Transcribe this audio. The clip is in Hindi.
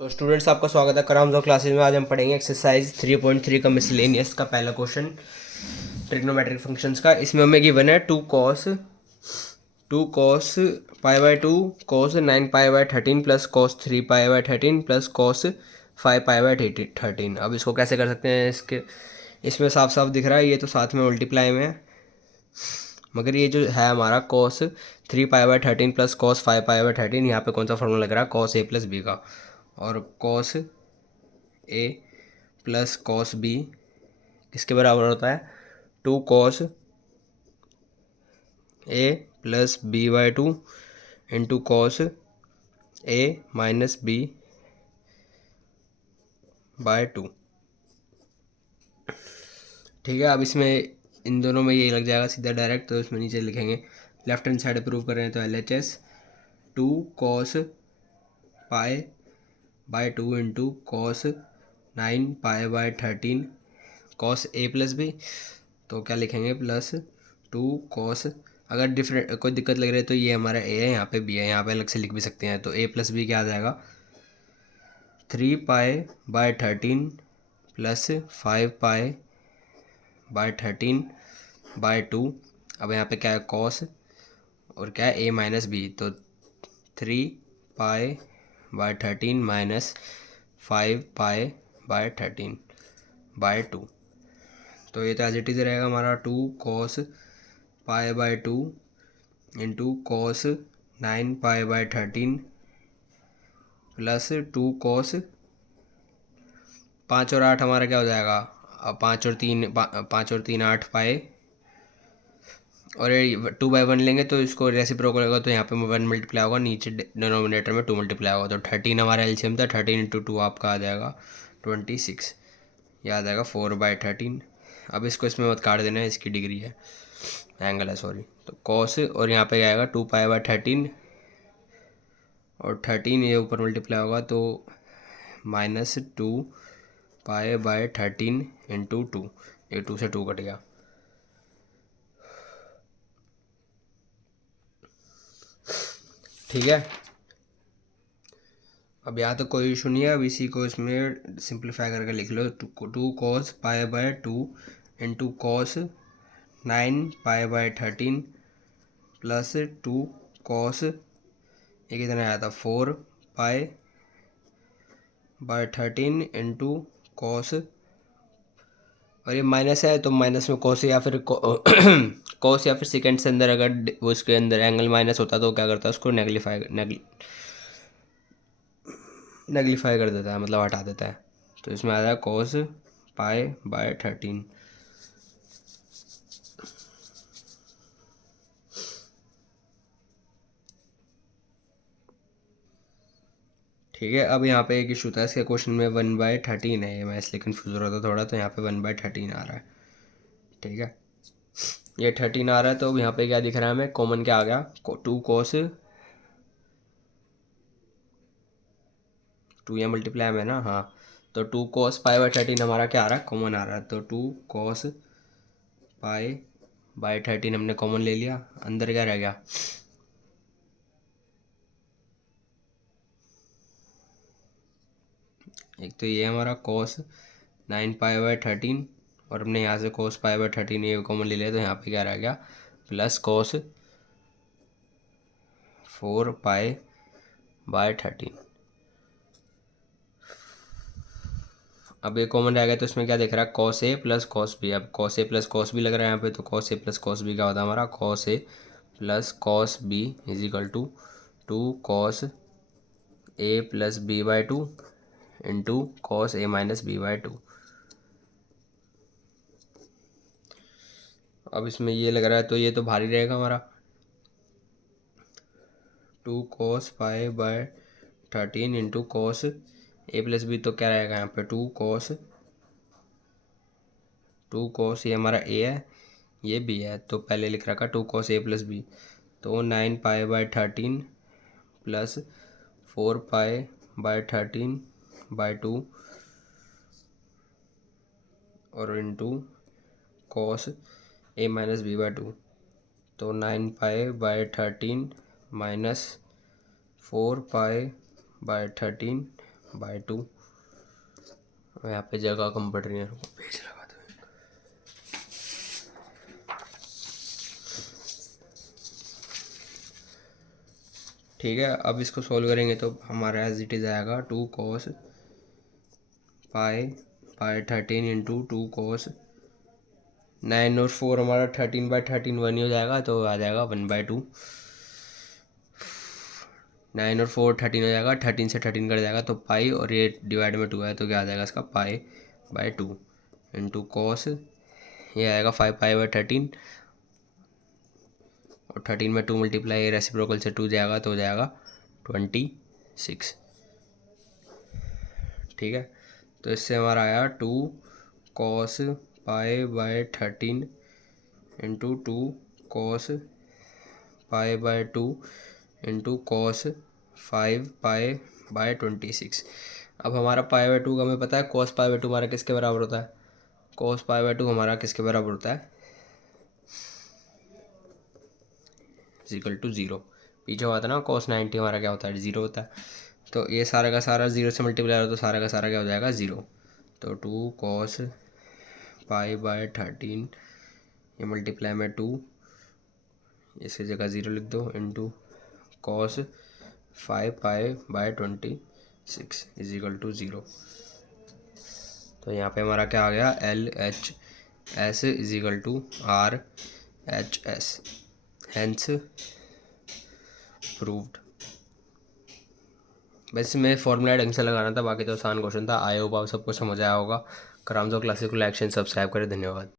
तो स्टूडेंट्स, आपका स्वागत है करामजो क्लासेस में। आज हम पढ़ेंगे एक्सरसाइज 3.3 का मिसलेनियस का पहला क्वेश्चन ट्रिग्नोमेट्रिक फंक्शंस का। इसमें हमें गिवन है two cos pi by two cos 9 pi by 13 plus cos 3 pi by 13 plus cos 5 pi by 13। अब इसको कैसे कर सकते हैं? इसमें साफ साफ दिख रहा है, ये तो साथ में मल्टीप्लाई में है, मगर ये जो है हमारा cos 3 pi by 13 plus cos 5 pi by 13, यहाँ पे कौन सा फॉर्मूला लग रहा है? कॉस ए प्लस बी का। और cos A plus cos B किसके बराबर होता है? 2 cos A plus B by two into cos A minus B by two. ठीक है, अब इसमें इन दोनों में ये लग जाएगा सीधा डायरेक्ट, तो इसमें नीचे लिखेंगे लेफ्ट हैंड साइड प्रूव कर रहे हैं तो L H S 2 cos pi by two into cos 9 pi by 13 cos A plus B. तो क्या लिखेंगे? प्लस 2 कॉस, अगर डिफरेंट कोई दिक्कत लग रही है तो ये हमारा ए है, यहाँ पे बी है, यहाँ पे अलग से लिख भी सकते हैं। तो ए प्लस बी क्या आ जाएगा? 3 पाए बाय 13 प्लस 5 पाए बाय 13 बाय टू। अब यहाँ पे क्या है? कॉस और क्या है? ए माइनस बी। तो 3 पाए बाय 13 माइनस 5 पाए बाय 13 बाय टू। तो ये तो एज इट इज़ रहेगा हमारा 2 cos pi by two into cos 9 pi by 13 plus 2 cos 5 और 8 हमारा क्या हो जाएगा? अब 5 और 3 8 पाए, और ये 2/1 लेंगे तो इसको रेसिप्रोकल होगा, तो यहाँ पे 1 मल्टीप्लाई होगा, नीचे डिनोमिनेटर में 2 मल्टीप्लाई होगा। तो 13 हमारा एलसीएम था, 13 इंटू टू आपका आ जाएगा 26, यह आ जाएगा 4/13। अब इसको इसमें मत काट देना है, इसकी डिग्री है, एंगल है सॉरी। तो कॉस और यहाँ पे आएगा 2 पाई बाय 13 और 13 ये ऊपर मल्टीप्लाई होगा तो -2 पाई बाय 13 इंटू टू, ये 2 से 2 कट गया। ठीक है, अब यहाँ तो कोई इशू नहीं है। अब इसी को इसमें सिंप्लीफाई करके लिख लो। 2 cos pi bye two into cos 9 pi by 13 plus 2 cos, ये कितना आया था? 4 पाई बाय 13 इंटू कॉस, और ये माइनस है तो माइनस में कॉस या फिर कॉस या फिर सेकेंड से अंदर अगर वो इसके अंदर एंगल माइनस होता तो क्या करता है? उसको नेगलीफाई कर देता है, मतलब हटा देता है। तो इसमें आ जाएगा कॉस पाई बाय 13। ठीक है, अब यहाँ पे एक इशू था इसके क्वेश्चन में, 1/13 है, ये मैं इसलिए कन्फ्यूज हो रहा था थोड़ा, तो यहाँ पे 1/13 आ रहा है। ठीक है, ये 13 आ रहा है, तो अब यहाँ पे क्या दिख रहा है हमें? कॉमन क्या आ गया? 2 कॉस 2 या मल्टीप्लाई में ना, हाँ। तो 2 कॉस पाई बाय 13 हमारा क्या आ रहा है? कॉमन आ रहा है। तो 2 कॉस पाई बाय 13 हमने कॉमन ले लिया, अंदर क्या रह गया? एक तो ये हमारा कॉस 9 पाई बाय 13, और हमने यहाँ से कॉस पाई बाय 13 ये कॉमन ले लिया, तो यहाँ पे क्या रह गया? Plus cos 4 pi by 13। अब ये कॉमन रह गया, तो इसमें क्या दिख रहा है? Cos A plus cos B. अब cos A plus cos B लग रहा है यहाँ पे, तो cos A plus cos B क्या होता है हमारा? Cos A plus cos B is equal to 2 cos A plus B by two into cos A minus B by two. अब इसमें ये लग रहा है तो ये तो भारी रहेगा हमारा। 2 cos pi by 13 into cos A plus B, तो क्या रहेगा यहाँ पे? 2 कॉस ये हमारा ए है, ये बी है, तो पहले लिख रखा 2 कॉस ए प्लस बी। तो 9 pi by 13 plus 4 pi by 13 by two और into cos A minus B by two. तो 9 pi by 13 minus 4 pi by 13 by 2। यहाँ पे जगह कम पड़ रही है, पेज लगा दो। ठीक है, अब इसको सॉल्व करेंगे तो हमारा एज इट इज़ आएगा 2 cos pi by 13 into 2 cos 9 और 4 हमारा 13/13 1 ही हो जाएगा, तो आ जाएगा 1/2। 9 और 4 13 हो जाएगा, 13 से 13 कट जाएगा तो पाई, और ये डिवाइड में 2 है तो क्या आ जाएगा इसका पाई/2 इंटू कॉस, ये आएगा 5 पाई/13, और 13 में 2 मल्टीप्लाई रेसिप्रोकल से 2 जाएगा तो हो जाएगा 26। ठीक है, तो इससे हमारा आया 2 cos पाई/13 इंटू 2 cos पाई/2 इंटू कॉस 5 पाई/26। अब हमारा पाई/2 का हमें पता है, कॉस पाई/2 हमारा किसके बराबर होता है, कॉस पाई/2 हमारा किसके बराबर होता है, इक्वल टू 0। पीछे हुआ था ना कॉस 90 हमारा क्या होता है, 0 होता है। तो ये सारा का सारा 0 से मल्टीप्लाई हो तो सारा का सारा क्या हो जाएगा, 0। तो 2 cos पाई/13, ये मल्टीप्लाई में 2, इसकी जगह 0 लिख दो, इंटू कॉस 5 पाई/26 इज इक्वल टू 0। तो यहाँ पे हमारा क्या आ गया, LHS is equal to RHS, hence proved. वैसे मैं फॉर्मूला ढंग से लगाना था, बाकी तो आसान क्वेश्चन था। आई होप आप सबको समझ आया होगा। करामजो क्लासेस को लाइक एंड सब्सक्राइब करें। धन्यवाद।